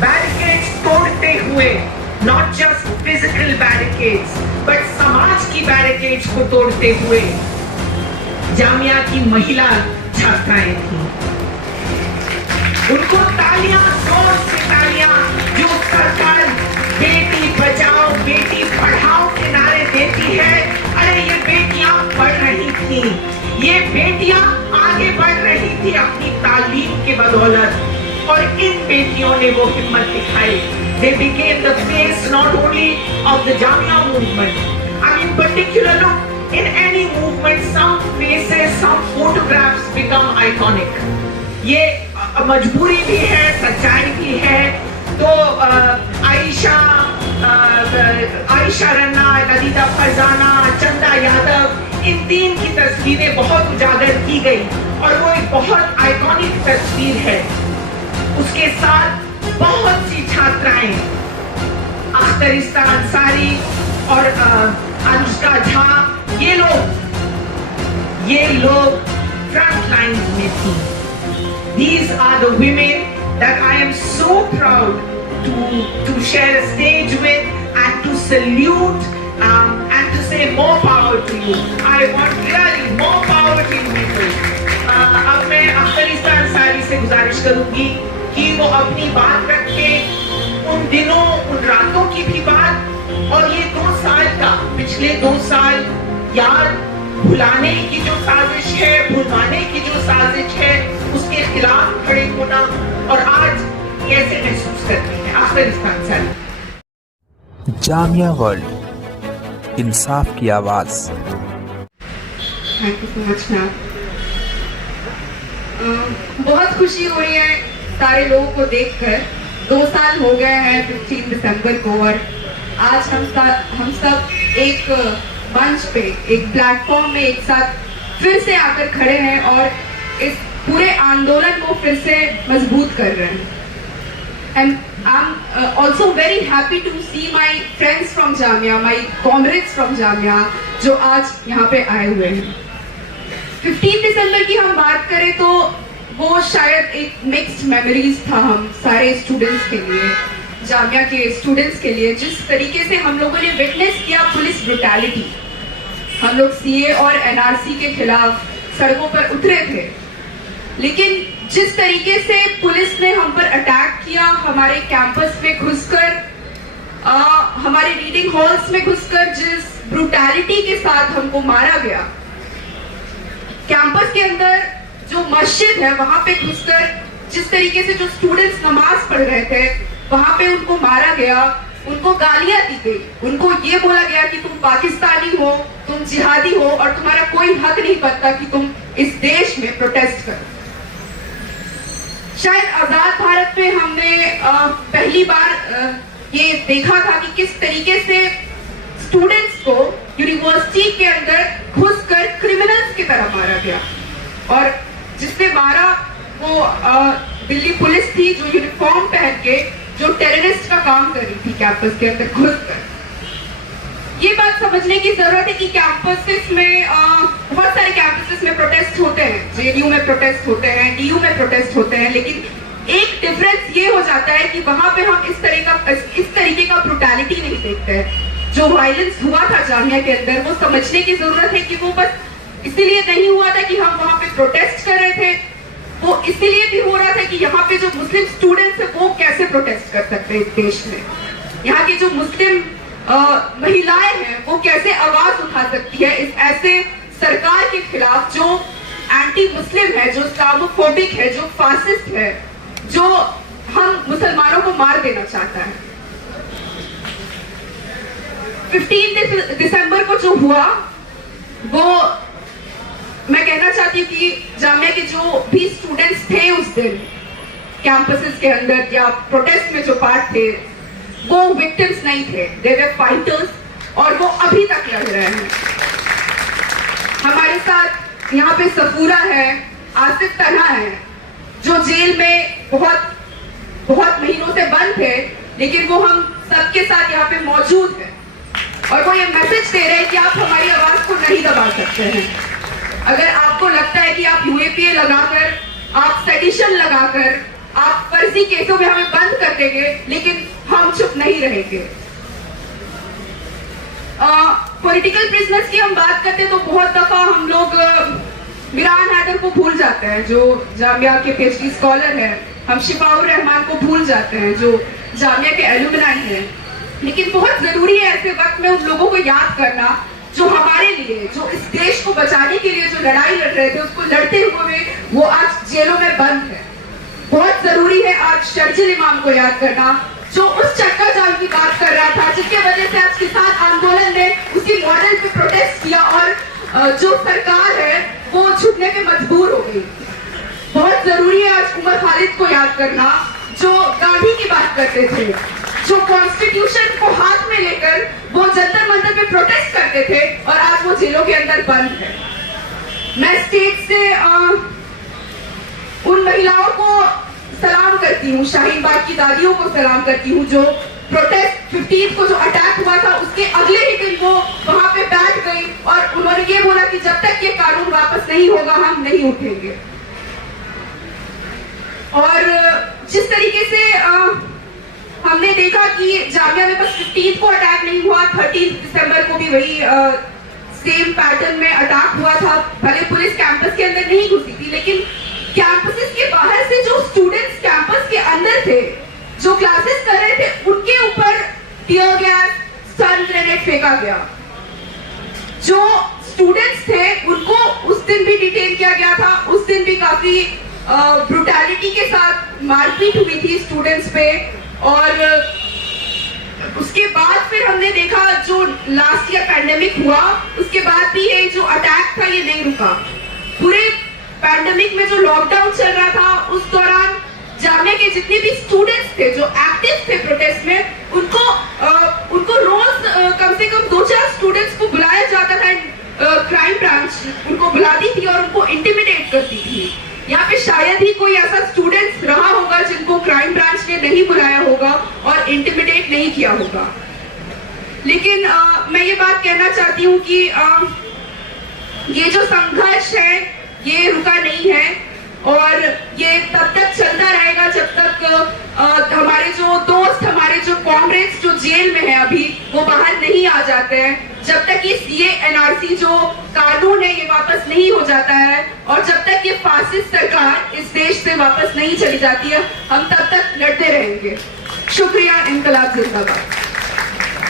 Barricades तोड़ते हुए, not just physical barricades but समाज की बैरिकेड्स को तोड़ते हुए जामिया की महिला छात्राएं थी। उनको तालियां, जोर से तालियां, जो सरकार बेटी बचाओ बेटी पढ़ाओ के नारे देती है। अरे ये बेटियां पढ़ रही थी, ये बेटियां आगे बढ़ रही थी अपनी तालीम के बदौलत, और इन बेटियों ने वो हिम्मत दिखाई। They became the face not only of the Jamia movement. I mean, particular look, in any movement, some faces, some photographs become iconic. ये मजबूरी भी है, सच्चाई भी है। तो आयशा रन्ना, ललिता फरजाना, चंदा यादव, इन तीन की तस्वीरें बहुत उजागर की गई और वो एक बहुत आइकॉनिक तस्वीर है। उसके साथ बहुत सी छात्राएं, अख्तरिस्ता अंसारी और अनुष्का झा, ये लोग फ्रंट लाइन में थी। These are the women that I am so proud to share a stage with and to salute and to say more power to you. I want really more power to you people. अब मैं अख्तरिस्ता अंसारी से गुजारिश करूंगी कि वो अपनी बात रखे, उन दिनों, उन रातों की भी बात, और ये 2 साल का, पिछले 2 साल याद भुलाने की जो साजिश है, भुलवाने की जो साजिश है, उसके खिलाफ खड़े होना, और आज कैसे महसूस करती है अख्तरिस्ता अंसारी। जामिया वर्ल्ड, इंसाफ की आवाज। Thank you so much ma'am. बहुत खुशी हो रही है सारे लोगों को देखकर। 2 साल हो गए हैं 15 दिसंबर को, और आज हम सब एक मंच पे, एक प्लेटफॉर्म में एक साथ फिर से आकर खड़े हैं और इस पूरे आंदोलन को फिर से मजबूत कर रहे हैं। And I am also very happy to see my friends from Jamia, my comrades from Jamia, जो आज यहाँ पे आए हुए हैं। 15 दिसंबर की हम बात करें तो वो शायद एक मिक्स्ड मेमोरीज था हम सारे स्टूडेंट्स के लिए, जामिया के स्टूडेंट्स के लिए। जिस तरीके से हम लोगों ने विटनेस किया पुलिस ब्रुटैलिटी, हम लोग सीए और एनआरसी के खिलाफ सड़कों पर उतरे थे, लेकिन जिस तरीके से पुलिस ने हम पर अटैक किया, हमारे कैंपस में घुसकर, हमारे रीडिंग हॉल्स में घुसकर जिस ब्रुटैलिटी के साथ हमको मारा गया, कैंपस के अंदर जो मस्जिद है वहां पे घुसकर जिस तरीके से जो स्टूडेंट्स नमाज पढ़ रहे थे वहां पे उनको मारा गया, उनको गालियां दी गई, उनको ये बोला गया कि तुम पाकिस्तानी हो, तुम जिहादी हो और तुम्हारा कोई हक नहीं बनता कि तुम इस देश में प्रोटेस्ट करो। शायद आजाद भारत में हमने पहली बार ये देखा था कि किस तरीके से स्टूडेंट्स को यूनिवर्सिटी के अंदर घुसकर क्रिमिनल्स की तरह मारा गया, और जिसने मारा वो दिल्ली पुलिस थी जो यूनिफॉर्म पहन के जो टेररिस्ट का काम कर रही थी कैंपस के अंदर घुसकर। ये बात समझने की जरूरत है कि कैंपसेस में बहुत सारे कैंपसेस में प्रोटेस्ट होते हैं, जेएनयू में प्रोटेस्ट होते हैं, डीयू में प्रोटेस्ट होते हैं, लेकिन एक डिफरेंस ये हो जाता है कि वहां पे हम इस तरीके का ब्रुटैलिटी नहीं देखते हैं। जो वायलेंस हुआ था जामिया के अंदर, वो समझने की जरूरत है कि वो बस इसीलिए नहीं हुआ था कि हम वहां पे प्रोटेस्ट कर रहे थे, वो इसीलिए भी हो रहा था कि यहाँ पे जो मुस्लिम स्टूडेंट्स है वो कैसे प्रोटेस्ट कर सकते हैं इस देश में, यहाँ की जो मुस्लिम महिलाएं हैं वो कैसे आवाज उठा सकती है इस ऐसे सरकार के खिलाफ जो एंटी मुस्लिम है, जो इस्लामोफोबिक है, जो फासिस्ट है, जो हम मुसलमानों को मार देना चाहता है। 15 दिसंबर को जो हुआ वो मैं कहना चाहती हूँ कि जामिया के जो भी स्टूडेंट्स थे उस दिन कैंपसेस के अंदर या प्रोटेस्ट में जो पार्ट थे वो विक्टिम्स नहीं थे, दे वर फाइटर्स, और वो अभी तक लड़ रहे हैं। हमारे साथ यहाँ पे सफूरा है, आसिफ तन्हा है, जो जेल में बहुत महीनों से बंद थे, लेकिन वो हम सबके साथ यहाँ पे मौजूद है और वो ये मैसेज दे रहे हैं कि आप हमारी आवाज को नहीं दबा सकते हैं। अगर आपको लगता है कि आप यूएपीए लगाकर, आप सेडिशन लगाकर, आप फर्जी केसों में हमें बंद बंद कर देंगे, लेकिन हम चुप नहीं रहेंगे। पॉलिटिकल प्रिजनर्स की हम बात करते हैं तो बहुत दफा हम लोग मिरान हैदर को भूल जाते हैं, जो जामिया के पीएचडी स्कॉलर हैं। हम शिफाउर रहमान को भूल जाते हैं, जो जामिया के एलुमनाई हैं। लेकिन बहुत जरूरी है ऐसे वक्त में उन लोगों को याद करना जो हमारे लिए, जो इस देश को बचाने के लिए जो लड़ाई लड़ रहे थे, उसको लड़ते हुए वो आज जेलों में बंद है। बहुत जरूरी है आज शर्जिल इमाम को याद करना, जो उस चक्का जाम की बात कर रहा था, जिसके वजह से आज किसान आंदोलन ने उसी मॉडल पे प्रोटेस्ट किया और जो सरकार है वो झुकने पे मजबूर हो गई। बहुत जरूरी है आज उमर खालिद को याद करना, जो गांधी की बात करते थे, जो कॉन्स्टिट्यूशन को हाथ में लेकर वो जंतर मंतर पे प्रोटेस्ट करते थे और आज वो जेलों के अंदर बंद है। मैं स्टेज से उन महिलाओं को सलाम करती हूँ, शाहीन बाग की दादियों को सलाम करती हूँ, जो प्रोटेस्ट 15 को जो अटैक हुआ था उसके अगले ही दिन वो वहां पे बैठ गई और उन्होंने ये बोला कि जब तक ये कानून वापस नहीं होगा हम नहीं उठेंगे। और जिस तरीके से हमने देखा कि जामिया में बस 15 को अटैक नहीं हुआ, 13 दिसंबर को भी वही सेम पैटर्न में अटैक हुआ था। भले पुलिस कैंपस के अंदर नहीं घुसी थी, लेकिन कैंपसेस के बाहर से जो स्टूडेंट्स कैंपस के अंदर थे, जो क्लासेस कर रहे थे, उनके ऊपर टियर गैस, स्टन ग्रेनेड फेंका गया। जो स्टूडेंट्स थे उनको उस दिन भी डिटेन किया गया था। उस दिन भी काफी ब्रुटैलिटी के साथ मारपीट हुई थी स्टूडेंट्स पे। और उसके बाद फिर हमने देखा जो लास्ट ईयर पैंडेमिक हुआ, उसके बाद भी ये जो अटैक था ये नहीं रुका। पूरे पैंडेमिक में जो लॉकडाउन चल रहा था उस दौरान जामिया के जितने भी स्टूडेंट्स थे जो एक्टिव थे प्रोटेस्ट में, उनको रोज कम से कम 2-4 स्टूडेंट्स को बुलाया जाता था। क्राइम ब्रांच उनको बुलाती थी और उनको इंटिमिडेट करती थी। यहाँ पे शायद ही कोई ऐसा स्टूडेंट रहा होगा जिनको क्राइम ब्रांच ने नहीं बुलाया होगा और इंटिमिडेट नहीं किया होगा। लेकिन मैं ये बात कहना चाहती हूँ कि ये जो संघर्ष है ये रुका नहीं है और ये तब तक चलता रहेगा जब तक हमारे जो दोस्त, हमारे जो कॉमरेड्स जो जेल में है अभी, वो बाहर नहीं आ जाते हैं। जब तक ये सीए एनआरसी जो कानून है ये वापस नहीं हो जाता है और जब तक ये फासिस्ट सरकार इस देश से वापस नहीं चली जाती है, हम तब तक लड़ते रहेंगे। शुक्रिया। इनकलाब जिंदाबाद।